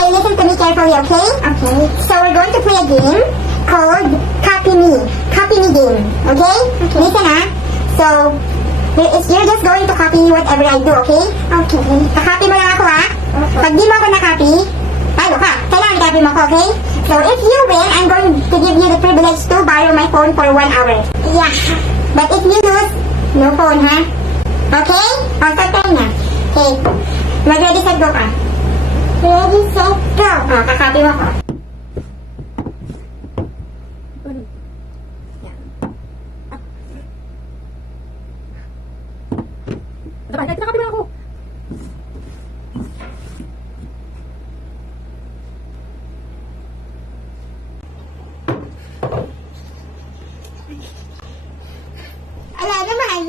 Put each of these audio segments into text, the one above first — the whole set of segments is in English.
Hey, listen to me carefully, okay? Okay. So we're going to play a game called Copy Me. Copy Me game, okay? Okay. Listen ah. So, you're you're just going to copy whatever I do, okay? Okay. Kakopy mo lang ako ha. Okay. Pag di mo ako nakopy, talo ka. Kailangan i-copy mo ako, okay? So if you win, I'm going to give you the privilege to borrow my phone for one hour. Yeah. But if you lose, no phone, ha? Okay? O, start tayo na. Okay. Mag-ready, set, go ka. Very safe ah, ka. Ah, kakabiwa ko. Diba? Kahit nakapila ako. Ala naman.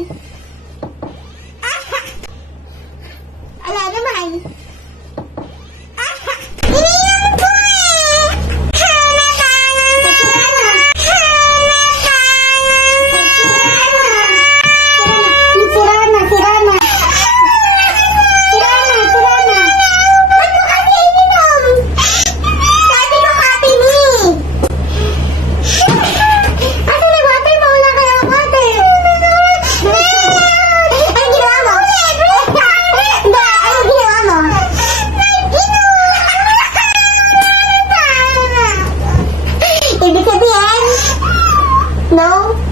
Ibig sabihin, Não.